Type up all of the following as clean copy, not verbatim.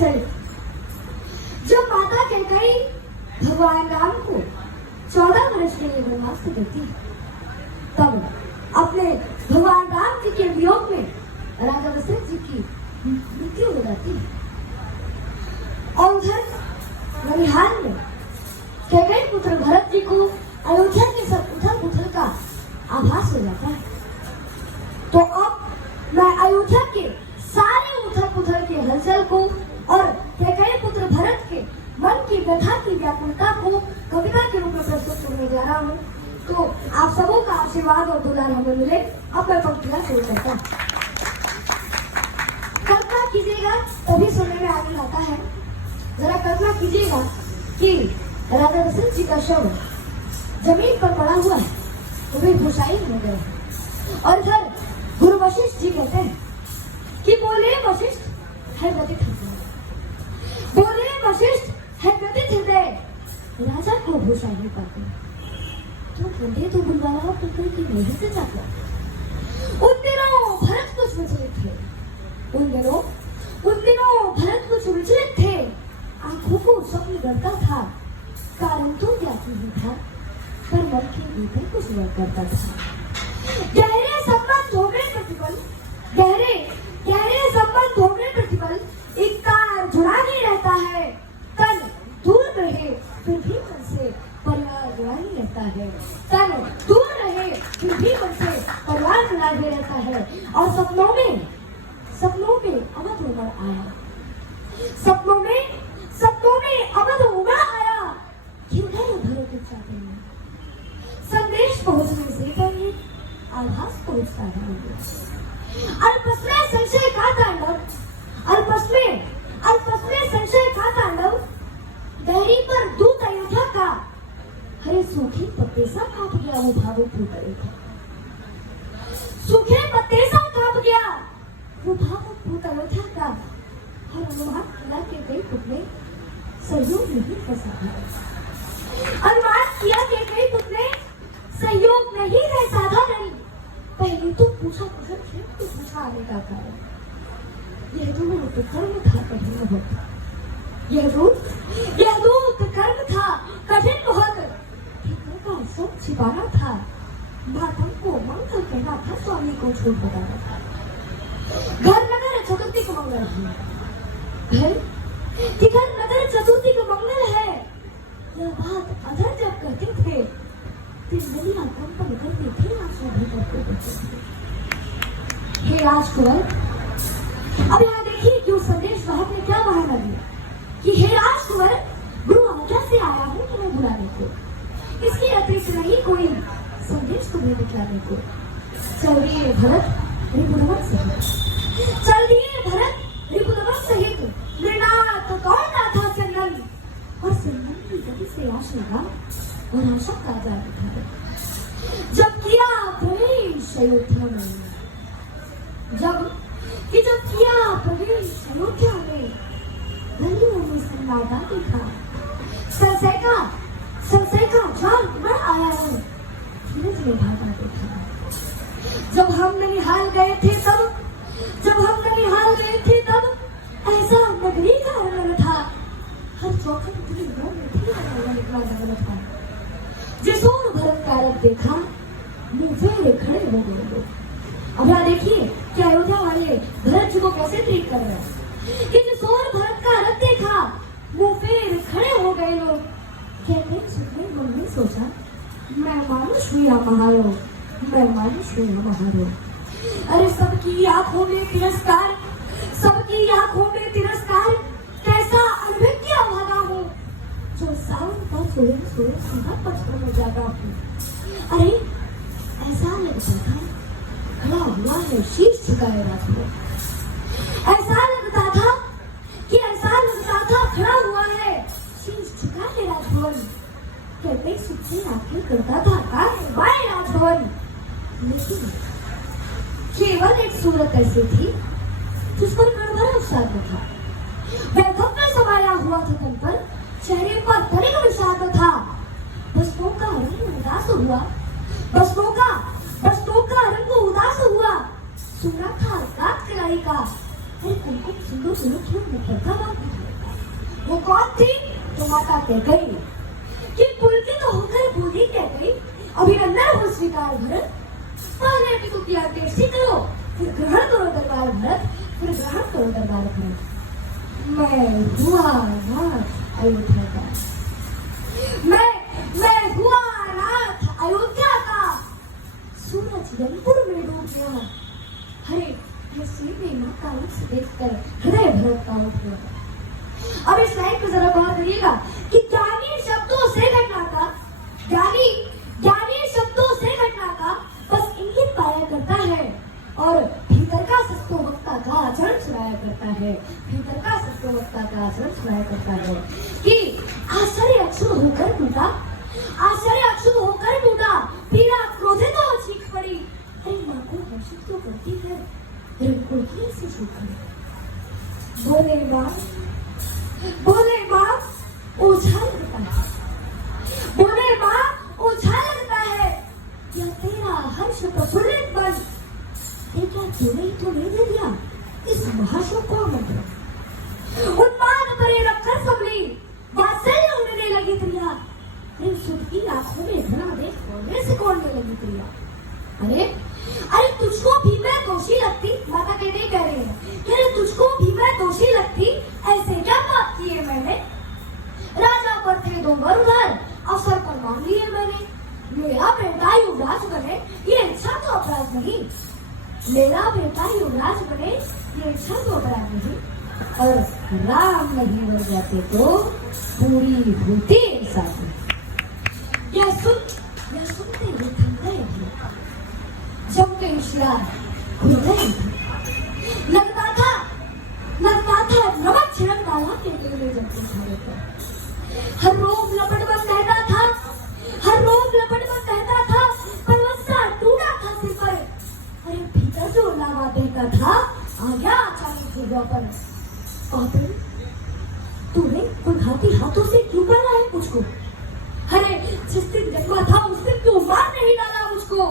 चले। जब माता कैकेयी भगवान राम को 14 वर्ष के लिए वनवास देती है, तब अपने भगवान राम जी के वियोग में राजा वशिष्ठ जी की मृत्यु हो जाती है। और उधर ननिहाल में कैकेयी पुत्र भरत जी को अयोध्या के सब उथल पुथल का आभास हो जाता है। तो अब मैं अयोध्या के सारे उथल पुथल के हलचल को और कैकेयी पुत्र भरत के मन की व्यथा की व्याकुलता को कविता के रूप में प्रस्तुत करने जा रहा हूँ। तो आप सबों का आशीर्वाद और दुलार हमें मिले। अब मैं पंक्तियां शुरू करता हूँ। कल्पना कीजिएगा तभी सुनने में आनंद आता है। जरा कल्पना कीजिएगा कि राजा वशिष्ठ जी का शव जमीन पर पड़ा हुआ है, तो वे भूषाई हो गए और इधर गुरु वशिष्ठ जी कहते हैं कि बोले वशिष्ठ है व्यथित हृदय, बोले वशिष्ठ है व्यथित हृदय, राजा को भूषाई नहीं पाते। तो बोले तो बुलवाला पुत्र की नहीं से जाता। उन दिनों भरत कुछ विचलित थे, उन दिनों भरत कुछ विचलित थे। आंखों को स्वप्न गढ़ता था, कारण तो ज्ञाति ही था, पर मन के भीतर कुछ हुआ करता था। गहरे संबंध हो गए प्रतिपल, गहरे संबंध हो गए प्रतिपल, एक तार जुड़ा नहीं रहता है। तन दूर रहे फिर भी मन से परिवार जुड़ा ही रहता है। तन दूर रहे फिर भी मन से परिवार जुड़ा ही रहता है। और सपनों में अवध उमड़ आया, सपनों में अवध उमड़ आया। क्यों नहीं भरत चाहते हैं, संदेश पहुंचने से पहले आभास पहुंचता है। अल्पस में संशय का तांडव, अल्पस में संशय का तांडव, गहरी पर दूत अयोध्या का, हरे सूखे पत्ते सा कांप गया वो भावुक भूत अयोध्या, सूखे पत्ते सा कांप गया वो भावुक भूत अयोध्या का। हर अनुमान किया के कई पुतले सहयोग नहीं कर सका, अनुमान किया के कई पुतले सहयोग नहीं रह साधारण। पहले तो पूछा कुशल क्षेम तो पूछा आने का कारण, यह दूत कर्म था कठिन बहुत, यह दूत कर्म था कठिन बहुत। भीतर का सब छिपाना था, मातम को मंगल कहना था, स्वामी को झूठ बताना था। घर नगर चतुर्थी को मंगल है, घर नगर चतुर्थी को मंगल है। यह बात अधर जब कहते थे, तिलवलिया कंपन करते थे, आंसू भी करते थे। हे राजकुमार, अब यहाँ देखिए कि उस संदेश वाहक ने क्या बहाना दिया कि हे राजकुमार, गुरु आज्ञा से आया हूँ तुम्हें बुलाने को, इसके अतिरिक्त नहीं कोई संदेश तुम्हें दिखलाने को। चलिए भरत रिपुदमन सहित, चलिए भरत रिपुदमन सहित, मृणाल तो कौन ना था संगम, और संगम की गति से आशंका और आशा का आजाद था। जब किया प्रवेश अयोध्या में, जब किया प्रवेश अयोध्या में, गलियों में सन्नाटा देखा, संशय का जाल उमड़ आया है, धीरज में भागा देखा। जब हम ननिहाल गए थे तब ऐसा नगरी का रंग था, हर चौखट की नौ में थी निकला नगर था। जिस ओर भरत का रथ देखा, मुंह फेरे खड़े हो गए लोग। अब यहाँ देखिए कि अयोध्या वाले भरत जी को कैसे ट्रीट कर रहे हैं कि जिस ओर भरत का रथ देखा, मुंह फेर खड़े हो गए लोग। कहते सुनने मन में सोचा, मैं मानुष हुआ महारो, मैं मानुष हुआ महारो। अरे सबकी आंखों में तिरस्कार, सबकी आंखों में तिरस्कार, कैसा अनभिज्ञ भागा हूँ, जो सावन का सोए सीधा पचपन में जागा हूँ। अरे ऐसा लगता था खड़ा हुआ है शीश झुकाए राजभवन, ऐसा लगता था खड़ा हुआ है शीश झुकाए राजभवन। कहते सुखी आंखें करता था बाय राजभवन, लेकिन केवल एक सूरत ऐसी थी जिस पर कण भर अवसाद था। वैभव में समाया हुआ था तन पर, चेहरे पर तनिक विषाद था। बस्तों का रंग उदास हुआ, बस्तों का रंग उदास हुआ। सुना था रात कलाई का, अरे कुमकुम सिंदूर क्यों न करता बात वो कौन थी? तो माता कैकेयी। कि पुलकित होकर बोली कैकेयी, अभिनंदन हो स्वीकार भरत। पहले भी तो किया टेस्टी करो, फिर ग्रहण करो दरबार भरत, फिर ग्रहण करो दरबार भरत। मैं हुआ नाथ अयोध्या का, मैं हुआ नाथ अयोध्या का, सूरज यमपुर में डूब गया। अरे सीधे माता उसे देखकर हृदय भरत का उठ गया। अब इस लाइन को जरा गौर करिएगा कि ज्ञानी शब्दों से घटना का, ज्ञानी शब्दों से घटना का बस इंगित पाया करता है और भीतर का सत्य वक्ता का आचरण सुनाया करता है, भीतर का सत्य वक्ता का आचरण सुनाया करता है। कि आश्चर्य अक्षुण होकर टूटा, आश्चर्य अक्षुण होकर टूटा, पीड़ा क्रोधित हो चीख पड़ी। अरे माँ को घोषित तो करती है, रंगोली से छूकर बोले माँ ओझा लगता है, बोले माँ ओझा लगता है। या तेरा हर्ष प्रफुल्लित मन, क्या तूने ही तो नहीं दे दिया इस महाशोक को मंत्र। उन्माद परे रखकर सबली वात्सल्य उड़ने लगी प्रिया। अरे सुध की आंखों में धना देख बोलने से कौड़ने लगी प्रिया। अरे तुझको भी मैं दोषी लगती, माता कैकेयी कह रही है, अरे तुझको भी मैं दोषी लगती, ऐसे क्या पाप किए मैंने? राजा पर थे दो वर उधर, अवसर पर मान लिए मैंने, मेरा बेटा युवराज बने ये इच्छा तो अपराध नहीं, मेरा बेटा युवराज बने ये इच्छा तो अपराध नहीं, और राम नहीं बन जाते तो पूरी होती साथ। यह सुनते हुए थम गए थे, जब के होशियार खुल गए थे। लगता था नमक छिड़क डाला केले में जब के खाने पर। हर रोग लपट बन कहता था, हर रोग लपट बन कहता था, परवस्सा टूटा था सिर पर। अरे भीतर जो लावा बहता था आ गया अचानक से पर। पापी तूने कुल्हाती हाथों से क्यों डाला है मुझको? अरे जिस दिन जन्मा था उस दिन क्यों मार नहीं डाला मुझको?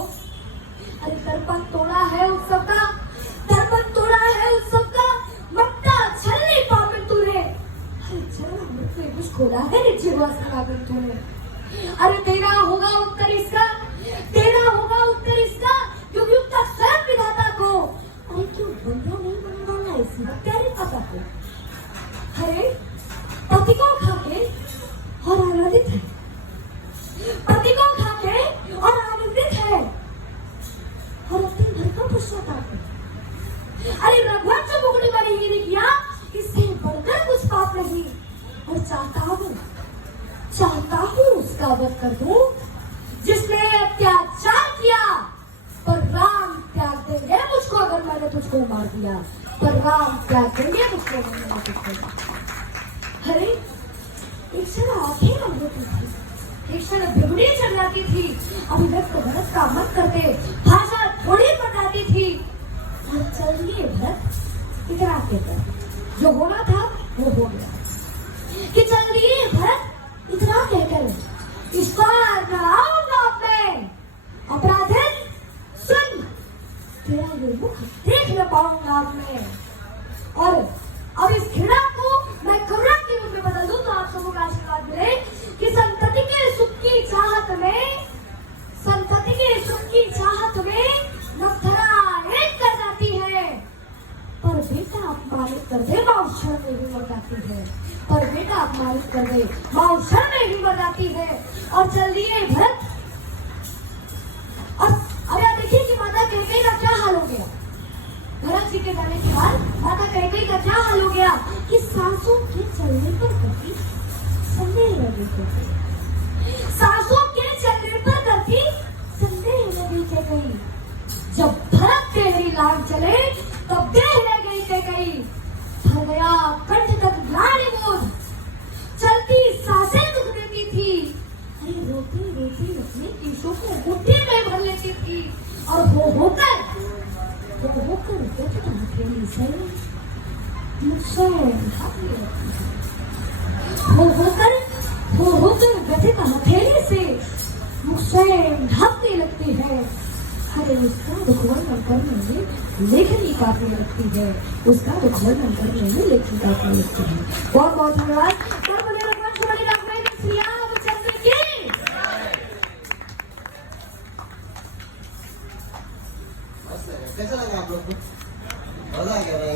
अरे दर्पण तोड़ा है उत्सव का, दर्पण तोड़ा है उत्सव का, ममता छलनी पापी तूने। अरे चला मुझसे कुछ खोला है निर्जीवा सनातन तूने। अरे तेरा होगा उत्तर इसका, तेरा होगा उत्तर इसका, युग युग तक स्वयं विधाता को। अरे क्यों बंधा नहीं बन डाला इसी हत्यारे पापा को? अरे पति को खाके और आनंदित है, पति को खाके और आनंदित है, और अपने घर का पश्चाताप है। अरे रघुवर जो मुकुट बड़ी ही ने किया, इससे बढ़कर कुछ पाप नहीं, और चाहता हूँ उसका वध कर दूं जिसने अत्याचार किया। पर राम त्याग देंगे मुझको अगर मैंने तुझको मार दिया, पर राम त्याग देंगे मुझको अगर मैंने तुझको मार दिया। अरे एक क्षण आंखें बंद होती थी, एक क्षण बिगड़ी चल जाती थी, अभिव्यक्त भरत का मत करते भाषा थोड़ी बताती थी। और चलिए भरत इतना कहकर जो होना था वो हो गया, कि चलिए भरत इतना कहकर इस बार न आऊंगा मैं। अपराधिन सुन, तेरा ये मुख देख न पाऊंगा मैं। और अब इस घृणा को मैं करुणा के रूप में बदल दूं तो आप सबको का आशीर्वाद मिले कि संतति के सुख की चाहत में, संतति के सुख की चाहत में नखरा एक कर जाती है, पर बेटा अपमानित कर दे माँ क्षण में भी मर जाती है, पर बेटा अपमानित कर दे माँ क्षण में भी मर जाती है। और चल दिए भरत, और अब आप देखिए कि माता कैकेयी का क्या हाल हो गया। भरत जी के जाने के बाद माता कैकेयी का क्या हाल हो गया कि सासों के चलने पर करती संदेह लगी कैकेयी, सासों के चलने पर करती संदेह लगी कैकेयी। जब भरत के ही लाल चले तब देह रह गई कैकेयी, भर गया कंठ तक ग्लानि बोध, चलती सांसें दुख देती थी। अरे रोती रोती अपने कीशों को मुट्ठी में भर लेती थी, और हो होकर व्यथित हथेली से मुझसे ढांपने लगती है, हो होकर व्यथित हथेली से मुझसे ढांपने लगती है। अरे उसका दुख वर्णन करने में लेखनी काफी लगती है, उसका दुख वर्णन करने में लेखनी काफी लगती है। बहुत बहुत धन्यवाद। मजा आ गया भाई।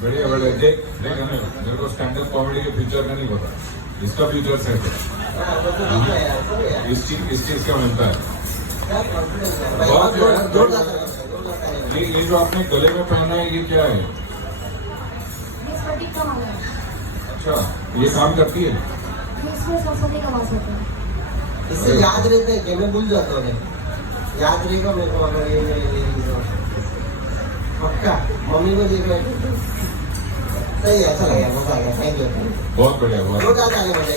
बढ़िया बढ़िया। देख देख हमें मेरे को स्टैंड अप कॉमेडी के फ्यूचर का नहीं पता, इसका फ्यूचर सेट है। हाँ, वो तो ठीक है यार, सब है यार। इस चीज का मिलता है। क्या confidence है भाई, बहुत जोर बढ़िया। जोर लाता है, जोर लाता है। ये जो आपने गले में पहना है ये क्या है? ये स्फटिक का माला है। अच्छा, ये काम करती है? ये इसमें सरस्वती का वास होता है। इससे याद रहता है कि मैं भूल जाता हूँ, याद रहेगा मेरे को अगर ये पक्का मम्मी को देख रहे। सही है, अच्छा लगा, मजा आ गया, थैंक यू। बहुत बढ़िया बहुत रोज आता है मजा।